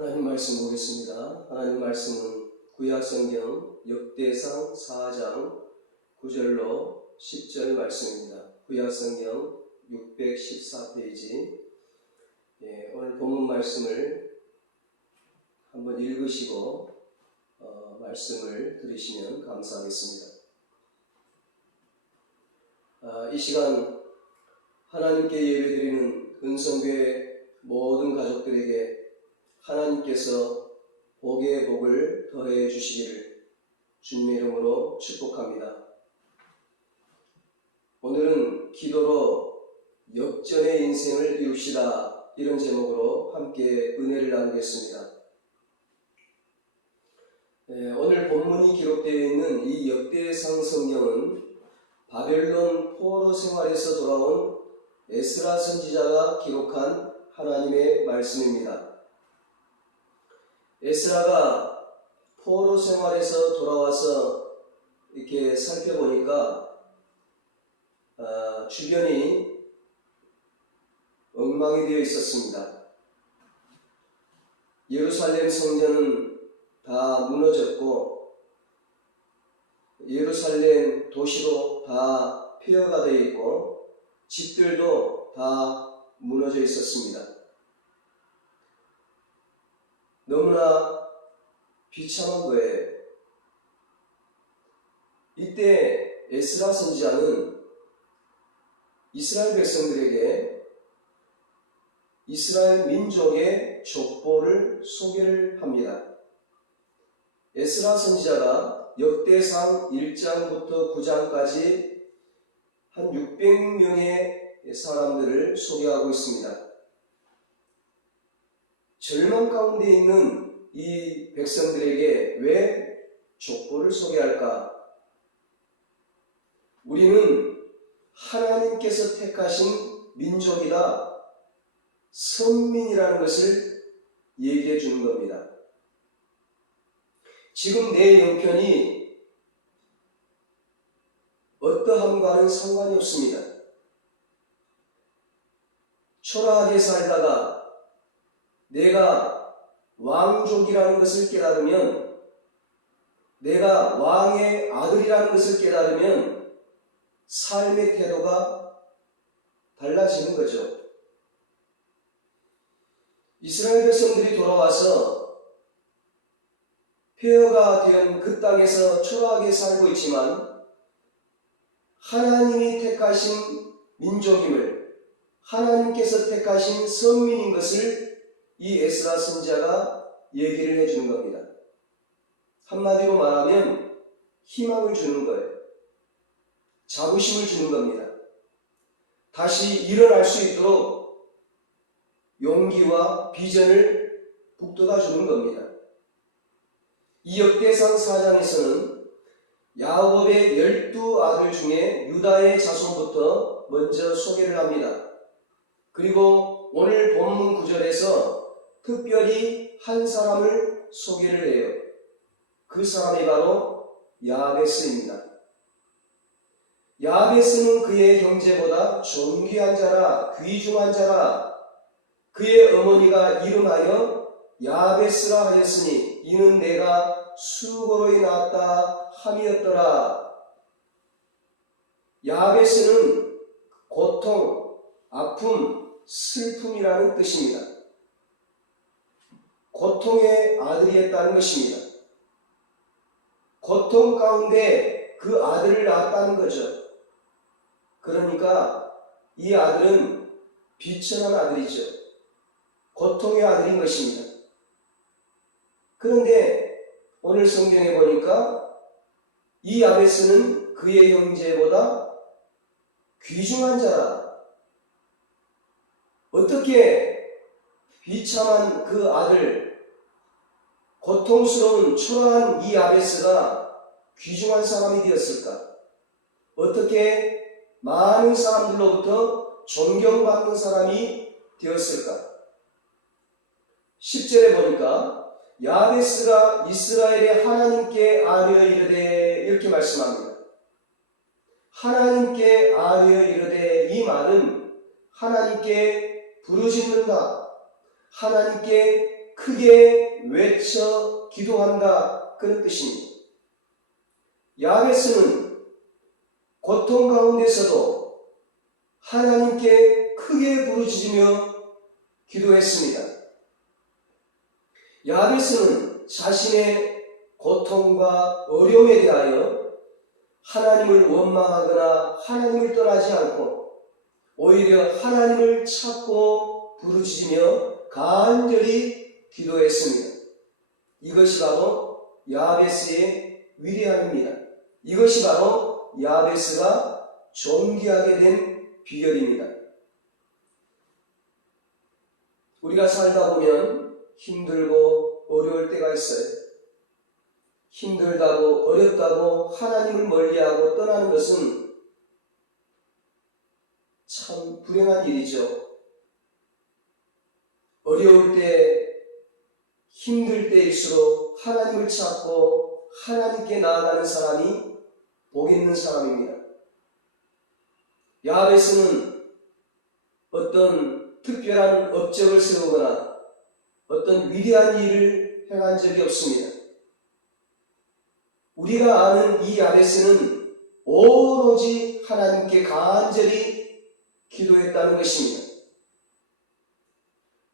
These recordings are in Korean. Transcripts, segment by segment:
하나님 말씀 보겠습니다. 하나님 말씀은 구약성경 역대상 4장 9절로 10절 말씀입니다. 구약성경 614페이지. 오늘 본문 말씀을 한번 읽으시고 말씀을 들으시면 감사하겠습니다. 이 시간 하나님께 예배드리는 은성교회 모든 가족들에게 하나님께서 복의 복을 더해 주시기를 주님의 이름으로 축복합니다. 오늘은 기도로 역전의 인생을 이룹시다, 이런 제목으로 함께 은혜를 나누겠습니다. 오늘 본문이 기록되어 있는 이 역대상 성경은 바벨론 포로 생활에서 돌아온 에스라 선지자가 기록한 하나님의 말씀입니다. 에스라가 포로 생활에서 돌아와서 이렇게 살펴보니까 주변이 엉망이 되어 있었습니다. 예루살렘 성전은 다 무너졌고 예루살렘 도시로 다 폐허가 되어 있고 집들도 다 무너져 있었습니다. 너무나 비참한 거예요. 이때 에스라 선지자는 이스라엘 백성들에게 이스라엘 민족의 족보를 소개를 합니다. 에스라 선지자가 역대상 1장부터 9장까지 한 600명의 사람들을 소개하고 있습니다. 절망 가운데 있는 이 백성들에게 왜 족보를 소개할까? 우리는 하나님께서 택하신 민족이다, 선민이라는 것을 얘기해 주는 겁니다. 지금 내 형편이 어떠함과는 상관이 없습니다. 초라하게 살다가 내가 왕족이라는 것을 깨달으면, 내가 왕의 아들이라는 것을 깨달으면 삶의 태도가 달라지는 거죠. 이스라엘 백성들이 돌아와서 폐허가 된 그 땅에서 초라하게 살고 있지만 하나님이 택하신 민족임을, 하나님께서 택하신 선민인 것을 이 에스라 선지자가 얘기를 해주는 겁니다. 한마디로 말하면 희망을 주는 거예요. 자부심을 주는 겁니다. 다시 일어날 수 있도록 용기와 비전을 북돋아 주는 겁니다. 이 역대상 4장에서는 야곱의 12아들 중에 유다의 자손부터 먼저 소개를 합니다. 그리고 오늘 본문 9절에서 특별히 한 사람을 소개를 해요. 그 사람이 바로 야베스입니다. 야베스는 그의 형제보다 존귀한 자라, 귀중한 자라. 그의 어머니가 이름하여 야베스라 하였으니 이는 내가 수고로이 낳았다 함이었더라. 야베스는 고통, 아픔, 슬픔이라는 뜻입니다. 고통의 아들이었다는 것입니다. 고통 가운데 그 아들을 낳았다는 거죠. 그러니까 이 아들은 비천한 아들이죠. 고통의 아들인 것입니다. 그런데 오늘 성경에 보니까 이 야베스는 그의 형제보다 귀중한 자라. 어떻게 비참한 그 아들, 고통스러운 초라한 이 야베스가 귀중한 사람이 되었을까? 어떻게 많은 사람들로부터 존경받는 사람이 되었을까? 10절에 보니까 야베스가 이스라엘의 하나님께 아뢰어 이르되, 이렇게 말씀합니다. 하나님께 아뢰어 이르되, 이 말은 하나님께 부르짖는다, 하나님께 크게 외쳐 기도한다, 그런 뜻입니다. 야베스는 고통 가운데서도 하나님께 크게 부르짖으며 기도했습니다. 야베스는 자신의 고통과 어려움에 대하여 하나님을 원망하거나 하나님을 떠나지 않고 오히려 하나님을 찾고 부르짖으며 간절히 기도했습니다. 이것이 바로 야베스의 위대함입니다. 이것이 바로 야베스가 존귀하게 된 비결입니다. 우리가 살다 보면 힘들고 어려울 때가 있어요. 힘들다고 어렵다고 하나님을 멀리하고 떠나는 것은 참 불행한 일이죠. 어려울 때, 힘들 때일수록 하나님을 찾고 하나님께 나아가는 사람이 복 있는 사람입니다. 야베스는 어떤 특별한 업적을 세우거나 어떤 위대한 일을 행한 적이 없습니다. 우리가 아는 이 야베스는 오로지 하나님께 간절히 기도했다는 것입니다.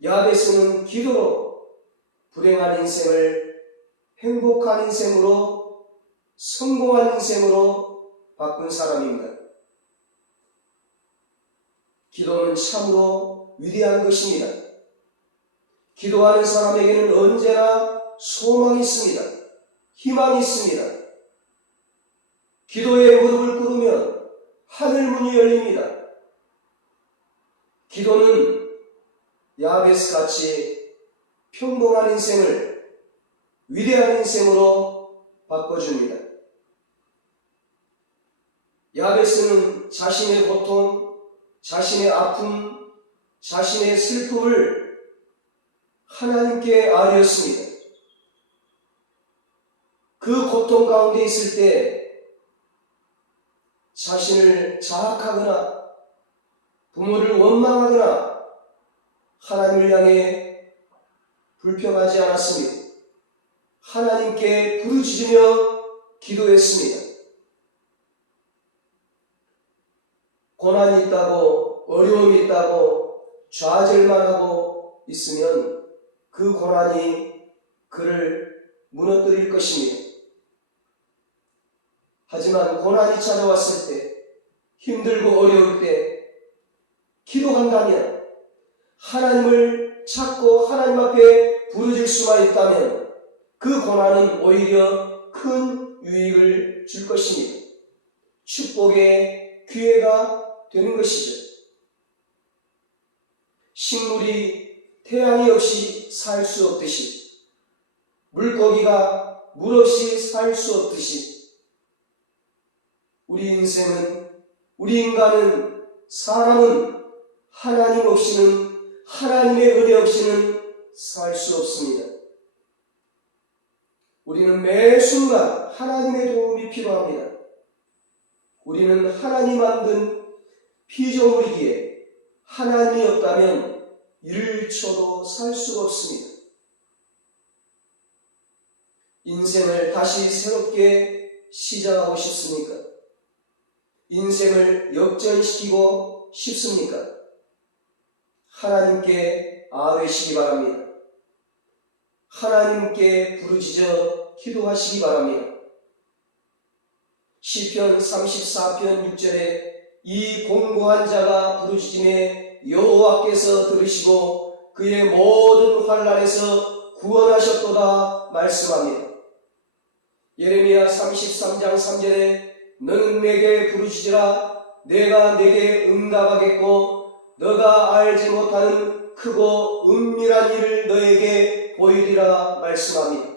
야베스는 기도로 불행한 인생을 행복한 인생으로, 성공한 인생으로 바꾼 사람입니다. 기도는 참으로 위대한 것입니다. 기도하는 사람에게는 언제나 소망이 있습니다. 희망이 있습니다. 기도에 무릎을 꿇으면 하늘문이 열립니다. 기도는 야베스같이 평범한 인생을 위대한 인생으로 바꿔줍니다. 야베스는 자신의 고통, 자신의 아픔, 자신의 슬픔을 하나님께 아뢰었습니다. 그 고통 가운데 있을 때 자신을 자학하거나 부모를 원망하거나 하나님을 향해 불평하지 않았습니다. 하나님께 부르짖으며 기도했습니다. 고난이 있다고, 어려움이 있다고 좌절만 하고 있으면 그 고난이 그를 무너뜨릴 것입니다. 하지만 고난이 찾아왔을 때, 힘들고 어려울 때 기도한다면, 하나님을 찾고 하나님 앞에 부르짖을 수만 있다면 그 고난은 오히려 큰 유익을 줄 것입니다. 축복의 기회가 되는 것이죠. 식물이 태양이 없이 살 수 없듯이, 물고기가 물 없이 살 수 없듯이, 우리 인생은, 우리 인간은, 사람은 하나님 없이는, 하나님의 은혜 없이는 살 수 없습니다. 우리는 매 순간 하나님의 도움이 필요합니다. 우리는 하나님 만든 피조물이기에 하나님이 없다면 1초도 살 수가 없습니다. 인생을 다시 새롭게 시작하고 싶습니까? 인생을 역전시키고 싶습니까? 하나님께 아뢰시기 바랍니다. 하나님께 부르짖어 기도하시기 바랍니다. 시편 34편 6절에 이 공고한 자가 부르짖음에 여호와께서 들으시고 그의 모든 환난에서 구원하셨도다 말씀합니다. 예레미야 33장 3절에 너는 내게 부르짖으라 내가 내게 응답하겠고 너가 알지 못하는 크고 은밀한 일을 너에게 보이리라 말씀합니다.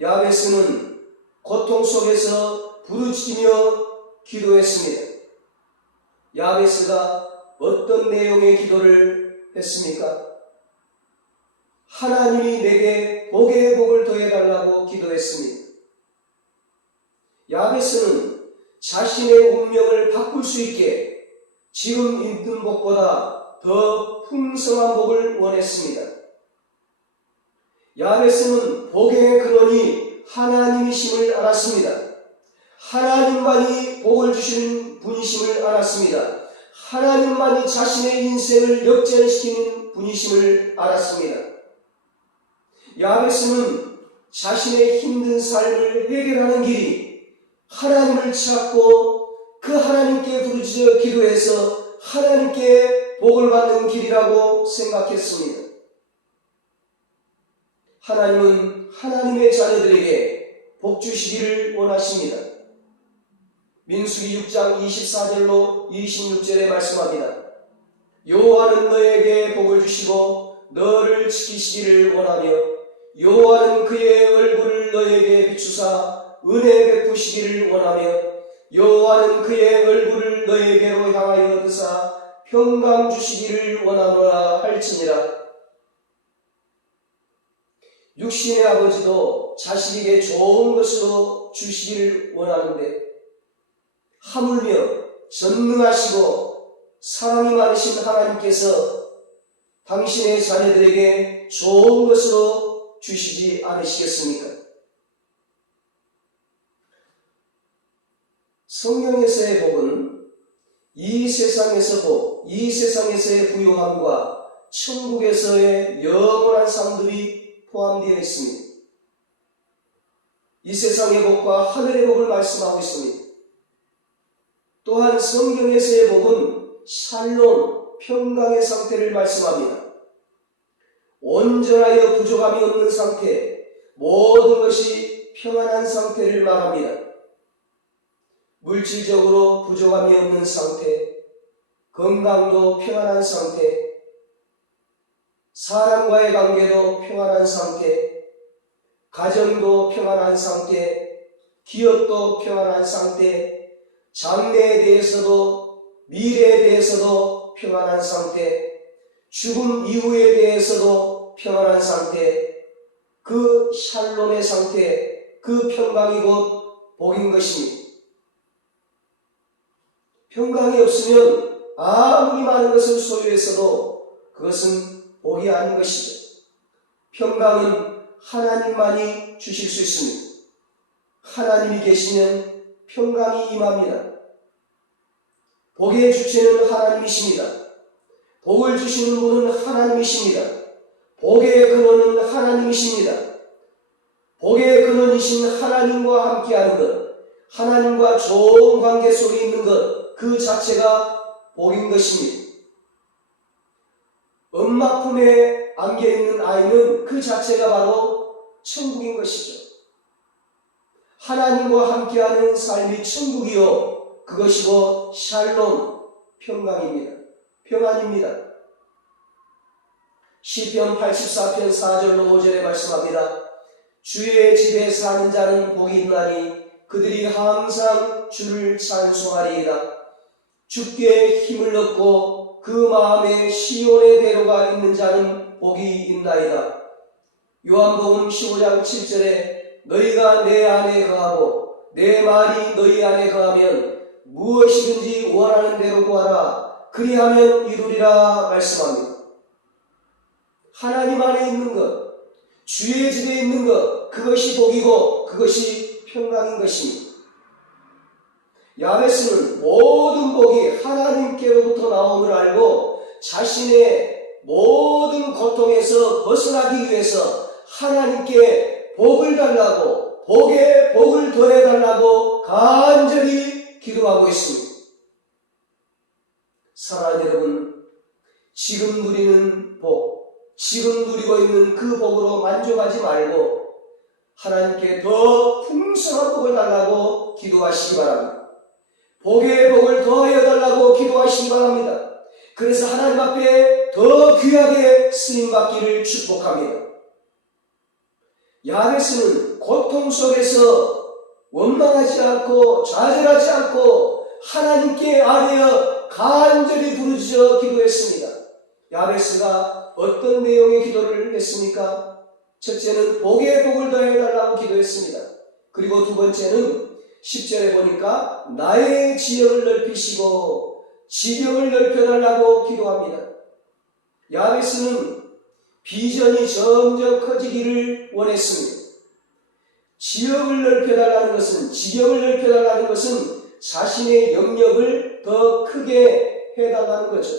야베스는 고통 속에서 부르짖으며 기도했습니다. 야베스가 어떤 내용의 기도를 했습니까? 하나님이 내게 복에 복을 더해달라고 기도했습니다. 야베스는 자신의 운명을 바꿀 수 있게 지금 있는 복보다 더 풍성한 복을 원했습니다. 야베스는 복의 근원이 하나님이심을 알았습니다. 하나님만이 복을 주시는 분이심을 알았습니다. 하나님만이 자신의 인생을 역전시키는 분이심을 알았습니다. 야베스는 자신의 힘든 삶을 해결하는 길이 하나님을 찾고 그 하나님께 부르짖어 기도해서 하나님께 복을 받는 길이라고 생각했습니다. 하나님은 하나님의 자녀들에게 복 주시기를 원하십니다. 민수기 6장 24절로 26절에 말씀합니다. 여호와는 너에게 복을 주시고 너를 지키시기를 원하며 여호와는 그의 얼굴을 너에게 비추사 은혜 베푸시기를 원하며 여호와는 그의 얼굴을 너에게로 향하여 드사 평강 주시기를 원하노라 할지니라. 육신의 아버지도 자식에게 좋은 것으로 주시기를 원하는데 하물며 전능하시고 사랑이 많으신 하나님께서 당신의 자녀들에게 좋은 것으로 주시지 않으시겠습니까? 성경에서의 복은 이 세상에서 복, 이 세상에서의 부유함과 천국에서의 영원한 상들이 포함되어 있습니다. 이 세상의 복과 하늘의 복을 말씀하고 있습니다. 또한 성경에서의 복은 샬롬, 평강의 상태를 말씀합니다. 온전하여 부족함이 없는 상태, 모든 것이 평안한 상태를 말합니다. 물질적으로 부족함이 없는 상태, 건강도 평안한 상태, 사람과의 관계도 평안한 상태, 가정도 평안한 상태, 기업도 평안한 상태, 장래에 대해서도 미래에 대해서도 평안한 상태, 죽음 이후에 대해서도 평안한 상태, 그 샬롬의 상태, 그 평강이 곧 복인 것입니다. 평강이 없으면 아무리 많은 것을 소유했어도 그것은 복이 아닌 것이죠. 평강은 하나님만이 주실 수 있습니다. 하나님이 계시면 평강이 임합니다. 복의 주체는 하나님이십니다. 복을 주시는 분은 하나님이십니다. 복의 근원은 하나님이십니다. 복의 근원이신 하나님과 함께하는 것, 하나님과 좋은 관계 속에 있는 것, 그 자체가 복인 것입니다. 엄마 품에 안겨있는 아이는 그 자체가 바로 천국인 것이죠. 하나님과 함께하는 삶이 천국이요, 그것이 곧 샬롬, 평강입니다. 평안입니다. 시편 84편 4절로 5절에 말씀합니다. 주의 집에 사는 자는 복이 있나니 그들이 항상 주를 찬송하리이다. 주께 힘을 얻고 그 마음에 시온의 대로가 있는 자는 복이 있나이다. 요한복음 15장 7절에 너희가 내 안에 거하고 내 말이 너희 안에 거하면 무엇이든지 원하는 대로 구하라. 그리하면 이루리라 말씀합니다. 하나님 안에 있는 것, 주의 집에 있는 것, 그것이 복이고 그것이 평강인 것입니다. 야베스는 모든 복이 하나님께로부터 나옴을 알고 자신의 모든 고통에서 벗어나기 위해서 하나님께 복을 달라고, 복에 복을 더해달라고 간절히 기도하고 있습니다. 사랑하는 여러분, 지금 누리는 복, 지금 누리고 있는 그 복으로 만족하지 말고 하나님께 더 풍성한 복을 달라고 기도하시기 바랍니다. 복의 복을 더하여 달라고 기도하시기 바랍니다. 그래서 하나님 앞에 더 귀하게 쓰임받기를 축복합니다. 야베스는 고통 속에서 원망하지 않고 좌절하지 않고 하나님께 아뢰어 간절히 부르짖어 기도했습니다. 야베스가 어떤 내용의 기도를 했습니까? 첫째는 복의 복을 더해달라고 기도했습니다. 그리고 두 번째는 10절에 보니까 나의 지역을 넓히시고 지경을 넓혀달라고 기도합니다. 야베스는 비전이 점점 커지기를 원했습니다. 지역을 넓혀달라는 것은, 지경을 넓혀달라는 것은 자신의 영역을 더 크게 해달라는 거죠.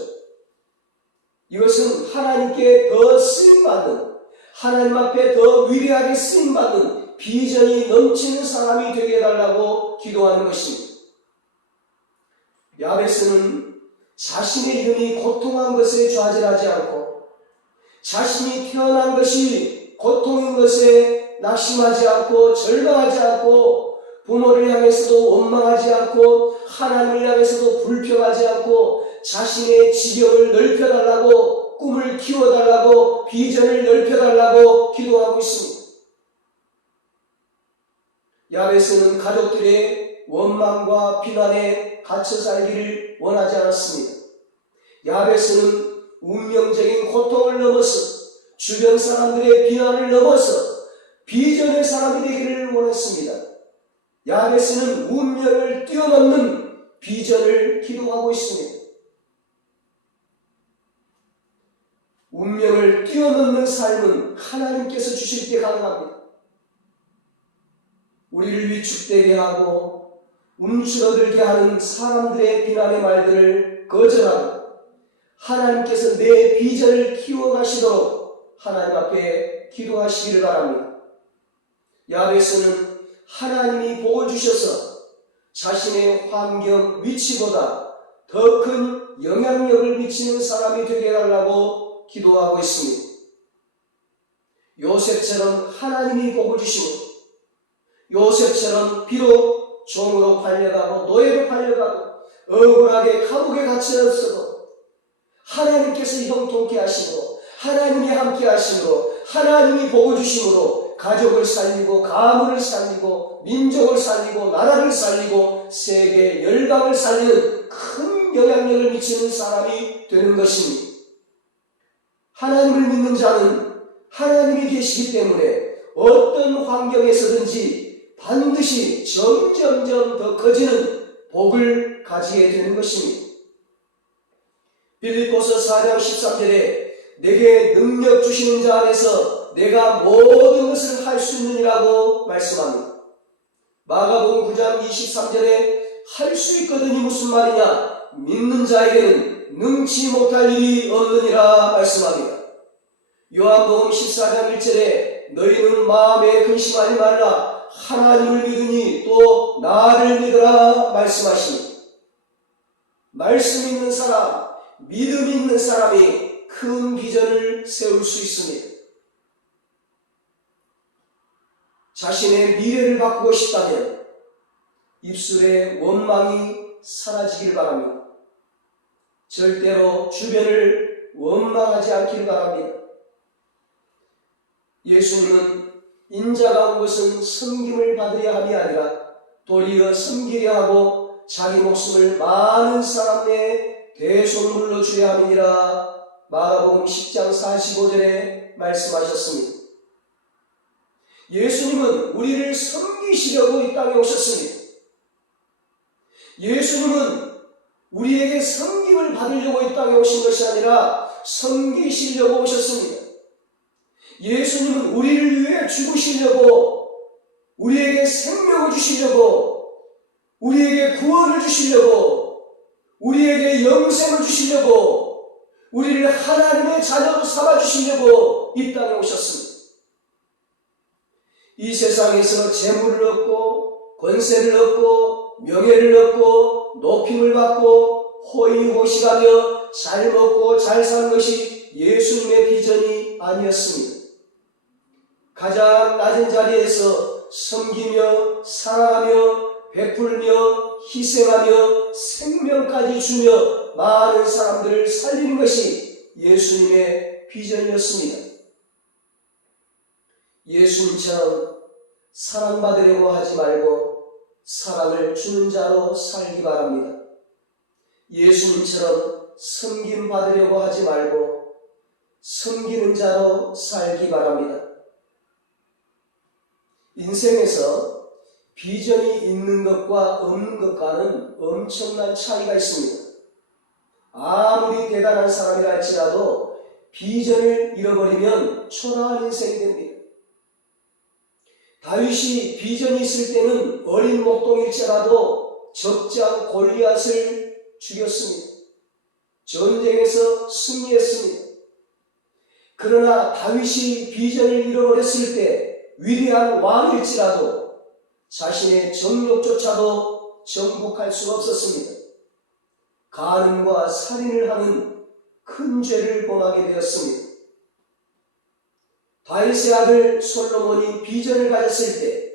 이것은 하나님께 더 쓰임받는, 하나님 앞에 더 위대하게 쓰임받는 비전이 넘치는 사람이 되게 해달라고 기도하는 것입니다. 야베스는 자신의 이름이 고통한 것에 좌절하지 않고, 자신이 태어난 것이 고통인 것에 낙심하지 않고, 절망하지 않고, 부모를 향해서도 원망하지 않고, 하나님을 향해서도 불평하지 않고, 자신의 지경을 넓혀달라고, 꿈을 키워달라고, 비전을 넓혀달라고 기도하고 있습니다. 야베스는 가족들의 원망과 비난에 갇혀 살기를 원하지 않았습니다. 야베스는 운명적인 고통을 넘어서, 주변 사람들의 비난을 넘어서 비전의 사람이 되기를 원했습니다. 야베스는 운명을 뛰어넘는 비전을 기도하고 있습니다. 운명을 뛰어넘는 삶은 하나님께서 주실 때 가능합니다. 우리를 위축되게 하고 움츠러들게 하는 사람들의 비난의 말들을 거절하고 하나님께서 내 비전을 키워가시도록 하나님 앞에 기도하시기를 바랍니다. 야베스는 하나님이 복을 주셔서 자신의 환경, 위치보다 더 큰 영향력을 미치는 사람이 되게 해달라고 기도하고 있습니다. 요셉처럼 하나님이 복을 주시고, 요셉처럼 비록 종으로 팔려가고 노예로 팔려가고 억울하게 감옥에 갇혀있어도 하나님께서 형통케 하시고, 하나님이 함께 하심으로, 하나님이 복을 주심으로 가족을 살리고 가문을 살리고 민족을 살리고 나라를 살리고 세계 열방을 살리는 큰 영향력을 미치는 사람이 되는 것입니다. 하나님을 믿는 자는 하나님이 계시기 때문에 어떤 환경에서든지 반드시 점점점 더 커지는 복을 가지게 되는 것입니다. 빌립보서 4장 13절에 내게 능력 주시는 자 안에서 내가 모든 것을 할 수 있느니라고 말씀합니다. 마가복음 9장 23절에 할 수 있거든이 무슨 말이냐? 믿는 자에게는 능치 못할 일이 없느니라 말씀합니다. 요한복음 14장 1절에 너희는 마음에 근심하지 말라 하나님을 믿으니 또 나를 믿으라 말씀하십니다. 말씀 있는 사람, 믿음 있는 사람이 큰 비전을 세울 수 있습니다. 자신의 미래를 바꾸고 싶다면 입술에 원망이 사라지기를 바랍니다. 절대로 주변을 원망하지 않기를 바랍니다. 예수님은 인자가 온 것은 섬김을 받으려 함이 아니라 도리어 섬기려 하고 자기 목숨을 많은 사람 내에 대속물로 주려 함이니라 마가복음 10장 45절에 말씀하셨습니다. 예수님은 우리를 섬기시려고 이 땅에 오셨습니다. 예수님은 우리에게 섬김을 받으려고 이 땅에 오신 것이 아니라 섬기시려고 오셨습니다. 예수님은 우리를 위해 죽으시려고, 우리에게 생명을 주시려고, 우리에게 구원을 주시려고, 우리에게 영생을 주시려고, 우리를 하나님의 자녀로 삼아주시려고 이 땅에 오셨습니다. 이 세상에서 재물을 얻고 권세를 얻고 명예를 얻고 높임을 받고 호의호식하며 잘 먹고 잘 사는 것이 예수님의 비전이 아니었습니다. 가장 낮은 자리에서 섬기며 사랑하며 베풀며 희생하며 생명까지 주며 많은 사람들을 살리는 것이 예수님의 비전이었습니다. 예수님처럼 사랑받으려고 하지 말고 사랑을 주는 자로 살기 바랍니다. 예수님처럼 섬김받으려고 하지 말고 섬기는 자로 살기 바랍니다. 인생에서 비전이 있는 것과 없는 것과는 엄청난 차이가 있습니다. 아무리 대단한 사람이라 할지라도 비전을 잃어버리면 초라한 인생이 됩니다. 다윗이 비전이 있을 때는 어린 목동일지라도 적장 골리앗을 죽였습니다. 전쟁에서 승리했습니다. 그러나 다윗이 비전을 잃어버렸을 때 위대한 왕일지라도 자신의 정욕조차도 정복할 수가 없었습니다. 간음과 살인을 하는 큰 죄를 범하게 되었습니다. 다윗의 아들 솔로몬이 비전을 가졌을 때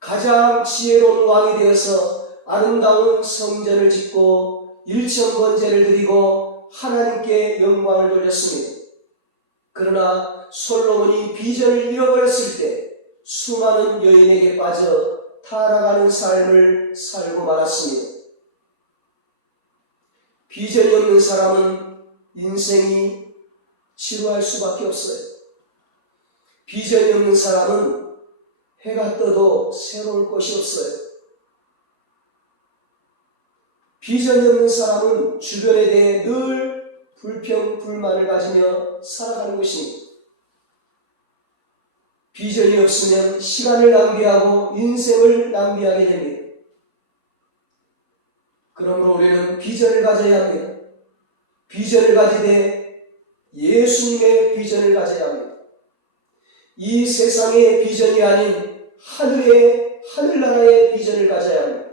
가장 지혜로운 왕이 되어서 아름다운 성전을 짓고 일천번제를 드리고 하나님께 영광을 돌렸습니다. 그러나 솔로몬이 비전을 잃어버렸을 때 수많은 여인에게 빠져 타락하는 삶을 살고 말았습니다. 비전이 없는 사람은 인생이 지루할 수밖에 없어요. 비전이 없는 사람은 해가 떠도 새로울 것이 없어요. 비전이 없는 사람은 주변에 대해 늘 불평, 불만을 가지며 살아가는 것입니다. 비전이 없으면 시간을 낭비하고 인생을 낭비하게 됩니다. 그러므로 우리는 비전을 가져야 합니다. 비전을 가지되 예수님의 비전을 가져야 합니다. 이 세상의 비전이 아닌 하늘나라의 비전을 가져야 합니다.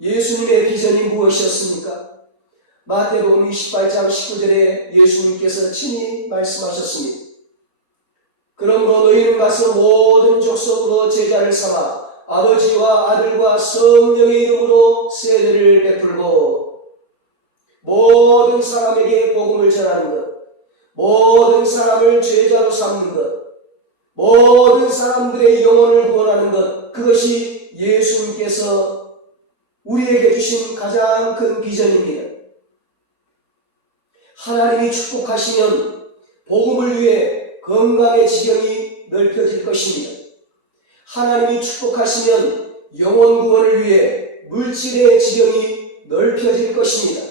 예수님의 비전이 무엇이었습니까? 마태복음 28장 19절에 예수님께서 친히 말씀하셨습니다. 그러므로 너희는 가서 모든 족속으로 제자를 삼아 아버지와 아들과 성령의 이름으로 세례를 베풀고 모든 사람에게 복음을 전하는 것, 모든 사람을 제자로 삼는 것, 모든 사람들의 영혼을 구원하는 것, 그것이 예수님께서 우리에게 주신 가장 큰 비전입니다. 하나님이 축복하시면 복음을 위해 건강의 지경이 넓혀질 것입니다. 하나님이 축복하시면 영혼 구원을 위해 물질의 지경이 넓혀질 것입니다.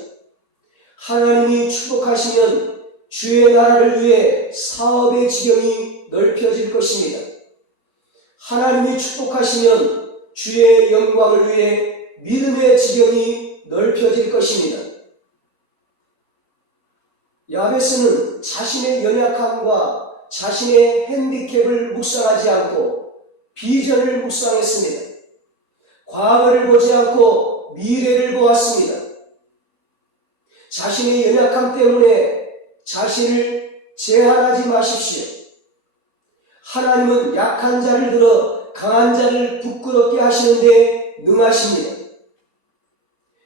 하나님이 축복하시면 주의 나라를 위해 사업의 지경이 넓혀질 것입니다. 하나님이 축복하시면 주의 영광을 위해 믿음의 지경이 넓혀질 것입니다. 야베스는 자신의 연약함과 자신의 핸디캡을 묵상하지 않고 비전을 묵상했습니다. 과거를 보지 않고 미래를 보았습니다. 자신의 연약함 때문에 자신을 제한하지 마십시오. 하나님은 약한 자를 들어 강한 자를 부끄럽게 하시는데 능하십니다.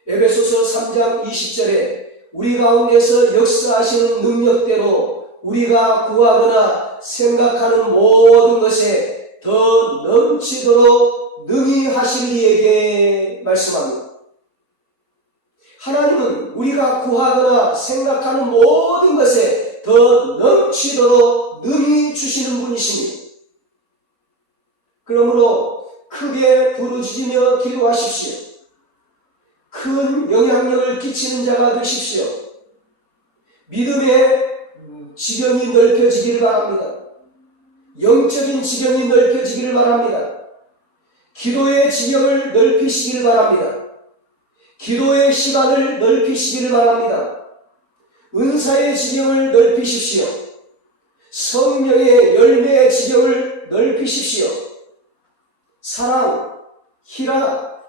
에베소서 3장 20절에 우리 가운데서 역사하시는 능력대로 우리가 구하거나 생각하는 모든 것에 더 넘치도록 능히 하실 이에게 말씀합니다. 하나님은 우리가 구하거나 생각하는 모든 것에 더 넘치도록 능히 주시는 분이십니다. 그러므로 크게 부르짖으며 기도하십시오. 큰 영향력을 끼치는 자가 되십시오. 믿음의 지경이 넓혀지기를 바랍니다. 영적인 지경이 넓혀지기를 바랍니다. 기도의 지경을 넓히시기를 바랍니다. 기도의 시간을 넓히시기를 바랍니다. 은사의 지경을 넓히십시오. 성령의 열매의 지경을 넓히십시오. 사랑, 희락,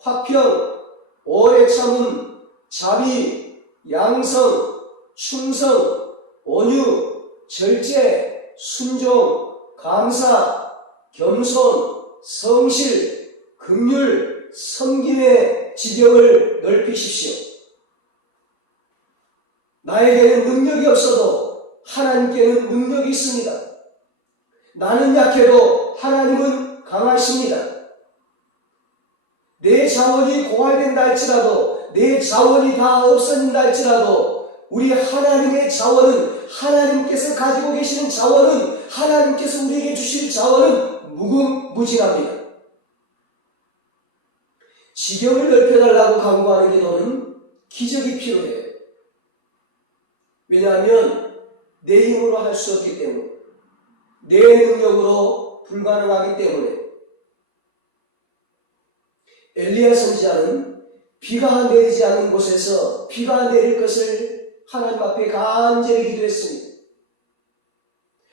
화평, 오래 참음, 자비, 양성, 충성, 온유, 절제, 순종, 감사, 겸손, 성실, 긍휼, 섬김의 지경을 넓히십시오. 나에게는 능력이 없어도 하나님께는 능력이 있습니다. 나는 약해도 하나님은 강하십니다. 내 자원이 고갈된다 할지라도, 내 자원이 다 없어진다 할지라도 우리 하나님의 자원은, 하나님께서 가지고 계시는 자원은, 하나님께서 우리에게 주실 자원은 무궁무진합니다. 지경을 넓혀달라고 간구하는 기도는 기적이 필요해요. 왜냐하면 내 힘으로 할 수 없기 때문에, 내 능력으로 불가능하기 때문에. 엘리야 선지자는 비가 내리지 않는 곳에서 비가 내릴 것을 하나님 앞에 간절히 기도했습니다.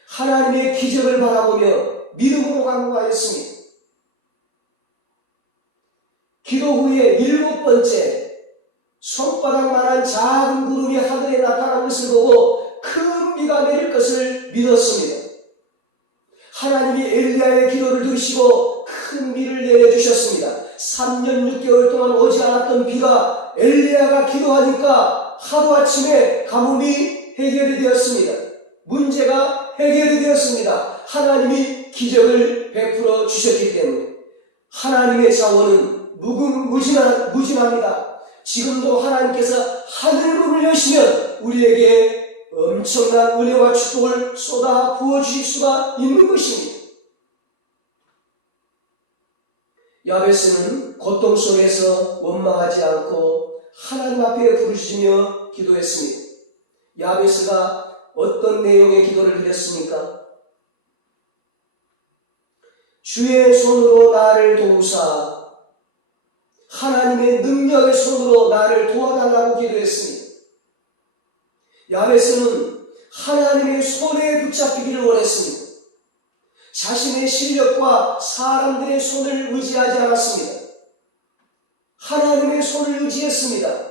하나님의 기적을 바라보며 믿음으로 간구하였습니다. 기도 후에 7번째, 손바닥만한 작은 구름이 하늘에 나타난 것을 보고 큰 비가 내릴 것을 믿었습니다. 하나님이 엘리야의 기도를 들으시고 큰 비를 내려주셨습니다. 3년 6개월 동안 오지 않았던 비가 엘리야가 기도하니까 하루아침에 가뭄이 해결이 되었습니다. 문제가 해결이 되었습니다. 하나님이 기적을 베풀어 주셨기 때문에. 하나님의 자원은 무궁무진합니다. 지금도 하나님께서 하늘문을 여시면 우리에게 엄청난 은혜와 축복을 쏟아 부어주실 수가 있는 것입니다. 야베스는 고통 속에서 원망하지 않고 하나님 앞에 부르짖으며 기도했습니다. 야베스가 어떤 내용의 기도를 드렸습니까? 주의 손으로 나를 도우사 하나님의 능력의 손으로 나를 도와달라고 기도했습니다. 야베스는 하나님의 손에 붙잡히기를 원했습니다. 자신의 실력과 사람들의 손을 의지하지 않았습니다. 하나님의 손을 의지했습니다.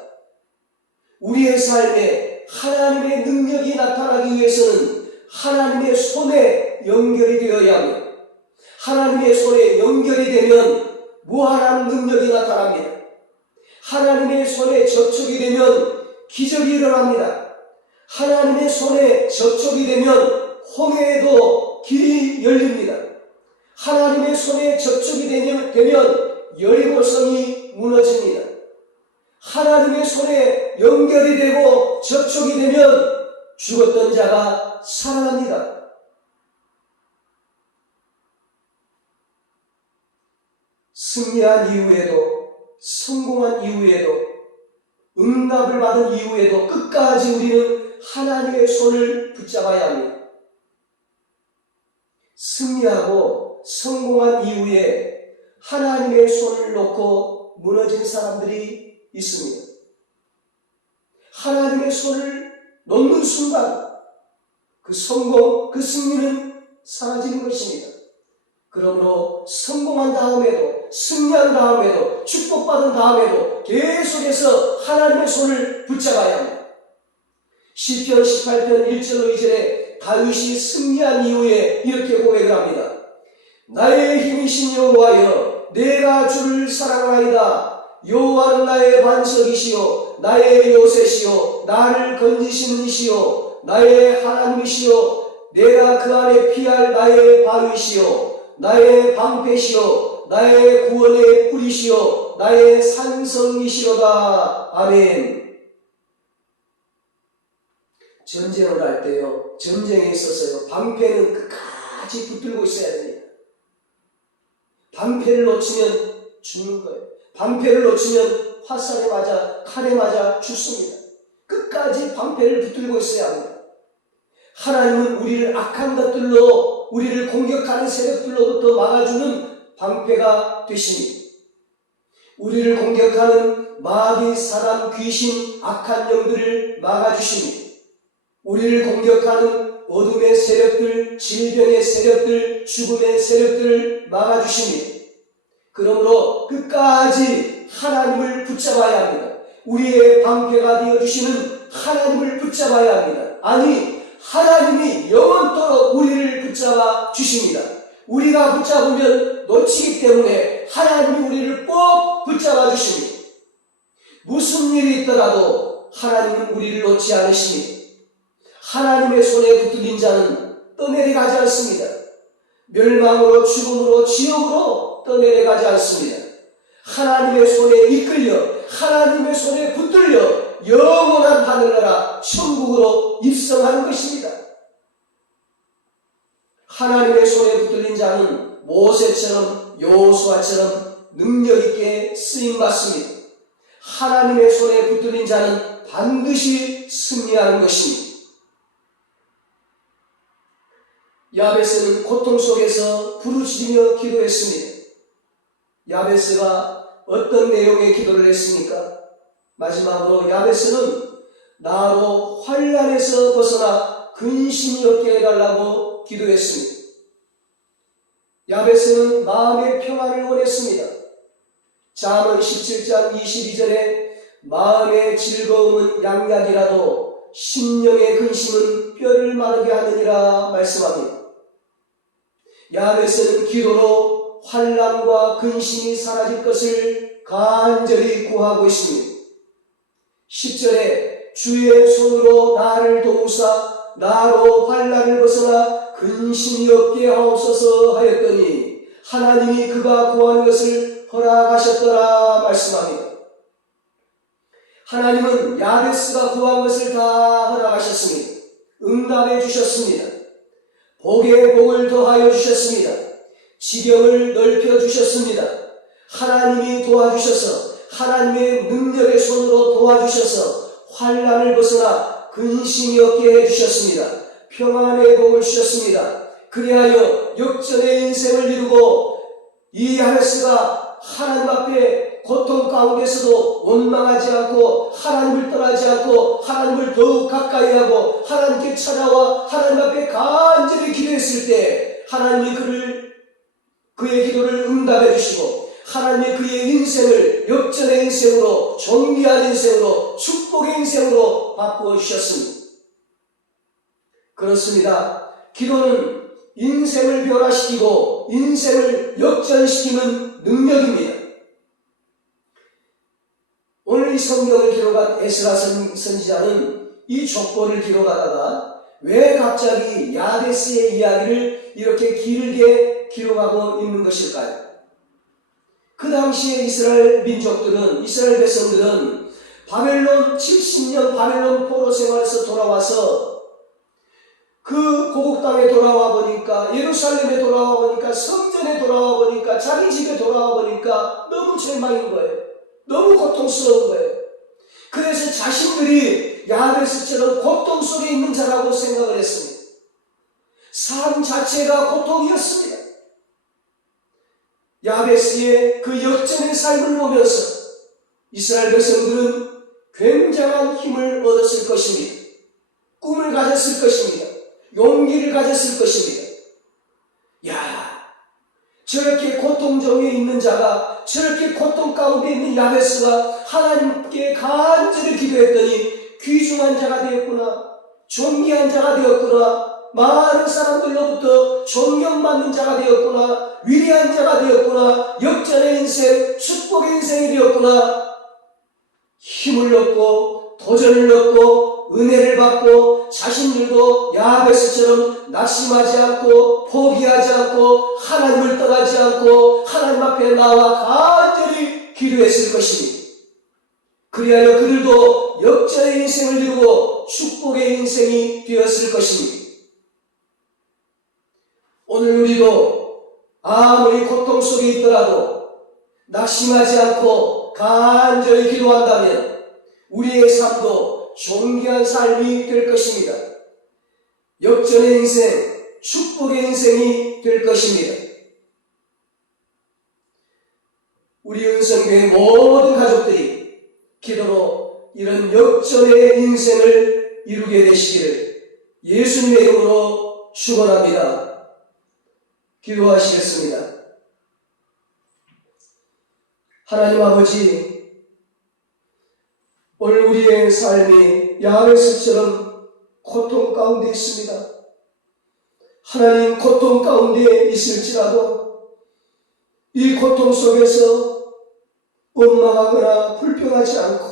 우리의 삶에 하나님의 능력이 나타나기 위해서는 하나님의 손에 연결이 되어야 합니다. 하나님의 손에 연결이 되면 무한한 능력이 나타납니다. 하나님의 손에 접촉이 되면 기적이 일어납니다. 하나님의 손에 접촉이 되면 홍해에도 길이 열립니다. 하나님의 손에 접촉이 되면 여리고성이 무너집니다. 하나님의 손에 연결이 되고 접촉이 되면 죽었던 자가 살아납니다. 승리한 이후에도, 성공한 이후에도, 응답을 받은 이후에도 끝까지 우리는 하나님의 손을 붙잡아야 합니다. 승리하고 성공한 이후에 하나님의 손을 놓고 무너진 사람들이 있습니다. 하나님의 손을 놓는 순간 그 성공, 그 승리는 사라지는 것입니다. 그러므로 성공한 다음에도, 승리한 다음에도, 축복받은 다음에도 계속해서 하나님의 손을 붙잡아야 합니다. 시편 18편 1절로 2절에 다윗이 승리한 이후에 이렇게 고백을 합니다. 나의 힘이신 여호와여, 내가 주를 사랑하나이다. 여호와는 나의 반석이시요 나의 요새시요 나를 건지시는 이시요 나의 하나님이시요 내가 그 안에 피할 나의 바위시요 나의 방패시요 나의 구원의 뿌리시요 나의 산성이시로다. 아멘. 전쟁을 할 때요, 전쟁에 있어서요, 방패는 끝까지 붙들고 있어야 됩니다. 방패를 놓치면 죽는 거예요. 방패를 놓치면 화살에 맞아, 칼에 맞아 죽습니다. 끝까지 방패를 붙들고 있어야 합니다. 하나님은 우리를 악한 것들로, 우리를 공격하는 세력들로부터 막아주는 방패가 되십니다. 우리를 공격하는 마귀, 사단, 귀신, 악한 영들을 막아주십니다. 우리를 공격하는 어둠의 세력들, 질병의 세력들, 죽음의 세력들을 막아주십니다. 그러므로 끝까지 하나님을 붙잡아야 합니다. 우리의 방패가 되어주시는 하나님을 붙잡아야 합니다. 아니, 하나님이 영원토록 우리를 붙잡아 주십니다. 우리가 붙잡으면 놓치기 때문에 하나님이 우리를 꼭 붙잡아 주십니다. 무슨 일이 있더라도 하나님은 우리를 놓지 않으십니다. 하나님의 손에 붙들린 자는 떠내려가지 않습니다. 멸망으로, 죽음으로, 지옥으로 떠내려가지 않습니다. 하나님의 손에 이끌려, 하나님의 손에 붙들려 영원한 하늘나라 천국으로 입성하는 것입니다. 하나님의 손에 붙들린 자는 모세처럼, 여호수아처럼 능력있게 쓰임받습니다. 하나님의 손에 붙들린 자는 반드시 승리하는 것입니다. 야베스는 고통 속에서 부르짖으며 기도했습니다. 야베스가 어떤 내용의 기도를 했습니까? 마지막으로 야베스는 나로 환난에서 벗어나 근심이 없게 해달라고 기도했습니다. 야베스는 마음의 평안을 원했습니다. 잠언 17장 22절에 마음의 즐거움은 양약이라도 심령의 근심은 뼈를 마르게 하느니라 말씀합니다. 야베스는 기도로 환난과 근심이 사라질 것을 간절히 구하고 있습니다. 10절에 주의 손으로 나를 도우사 나로 환난을 벗어나 근심이 없게 하옵소서 하였더니 하나님이 그가 구하는 것을 허락하셨더라 말씀합니다. 하나님은 야베스가 구한 것을 다 허락하셨습니다. 응답해 주셨습니다. 복에 복을 더하여 주셨습니다. 지경을 넓혀 주셨습니다. 하나님이 도와주셔서 하나님의 능력의 손으로 도와주셔서 환난을 벗어나 근심이 없게 해주셨습니다. 평안의 복을 주셨습니다. 그리하여 역전의 인생을 이루고 이 야베스가 하나님 앞에 고통 가운데서도 원망하지 않고 하나님을 떠나지 않고 하나님을 더욱 가까이 하고 하나님께 찾아와 하나님 앞에 간절히 기도했을 때 하나님이 그의 기도를 응답해 주시고 하나님이 그의 인생을 역전의 인생으로 존귀한 인생으로 축복의 인생으로 바꾸어 주셨습니다. 그렇습니다. 기도는 인생을 변화시키고 인생을 역전시키는 능력입니다. 오늘 이 성경을 기록한 에스라 선지자는 이 족보를 기록하다가 왜 갑자기 야베스의 이야기를 이렇게 길게 기록하고 있는 것일까요? 그 당시에 이스라엘 민족들은, 이스라엘 백성들은 70년 바벨론 포로 생활에서 돌아와서 그 고국 땅에 돌아와 보니까, 예루살렘에 돌아와 보니까, 성전에 돌아와 보니까, 자기 집에 돌아와 보니까 너무 절망인 거예요. 너무 고통스러운 거예요. 그래서 자신들이 야베스처럼 고통 속에 있는 자라고 생각을 했습니다. 삶 자체가 고통이었습니다. 야베스의 그 역전의 삶을 보면서 이스라엘 백성들은 굉장한 힘을 얻었을 것입니다. 꿈을 가졌을 것입니다. 용기를 가졌을 것입니다. 저렇게 고통 중에 있는 자가, 저렇게 고통 가운데 있는 야베스가 하나님께 간절히 기도했더니 귀중한 자가 되었구나, 존귀한 자가 되었구나, 많은 사람들로부터 존경받는 자가 되었구나, 위대한 자가 되었구나, 역전의 인생, 축복의 인생이 되었구나. 힘을 얻고 도전을 얻고 은혜를 받고 자신들도 야베스처럼 낙심하지 않고 포기하지 않고 하나님을 떠나지 않고 하나님 앞에 나와 간절히 기도했을 것입니다. 그리하여 그들도 역전의 인생을 이루고 축복의 인생이 되었을 것입니다. 오늘 우리도 아무리 고통 속에 있더라도 낙심하지 않고 간절히 기도한다면 우리의 삶도 존귀한 삶이 될 것입니다. 역전의 인생, 축복의 인생이 될 것입니다. 우리 은성교회 모든 가족들이 기도로 이런 역전의 인생을 이루게 되시기를 예수님의 이름으로 축원합니다. 기도하시겠습니다. 하나님 아버지, 오늘 우리의 삶이 야베스처럼 고통 가운데 있습니다. 하나님, 고통 가운데 있을지라도 이 고통 속에서 원망하거나 불평하지 않고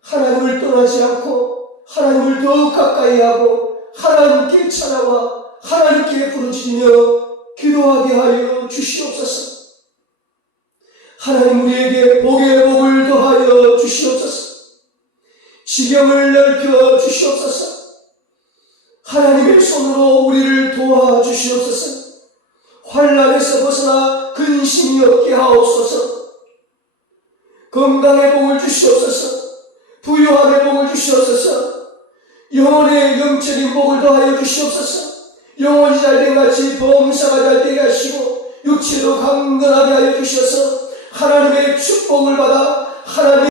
하나님을 떠나지 않고 하나님을 더욱 가까이 하고 하나님께 찾아와 하나님께 부르짖으며 기도하게 하여 주시옵소서. 하나님, 우리에게 복의 복을 더하여 주시옵소서. 지경을 넓혀 주시옵소서. 하나님의 손으로 우리를 도와주시옵소서. 환난에서 벗어나 근심이 없게 하옵소서. 건강의 복을 주시옵소서. 부유함의 복을 주시옵소서. 영혼의 영적인 복을 더하여 주시옵소서. 영혼이 잘된 같이 범사가 잘 되게 하시고 육체도 강건하게 하여 주셔서 하나님의 축복을 받아 하나님의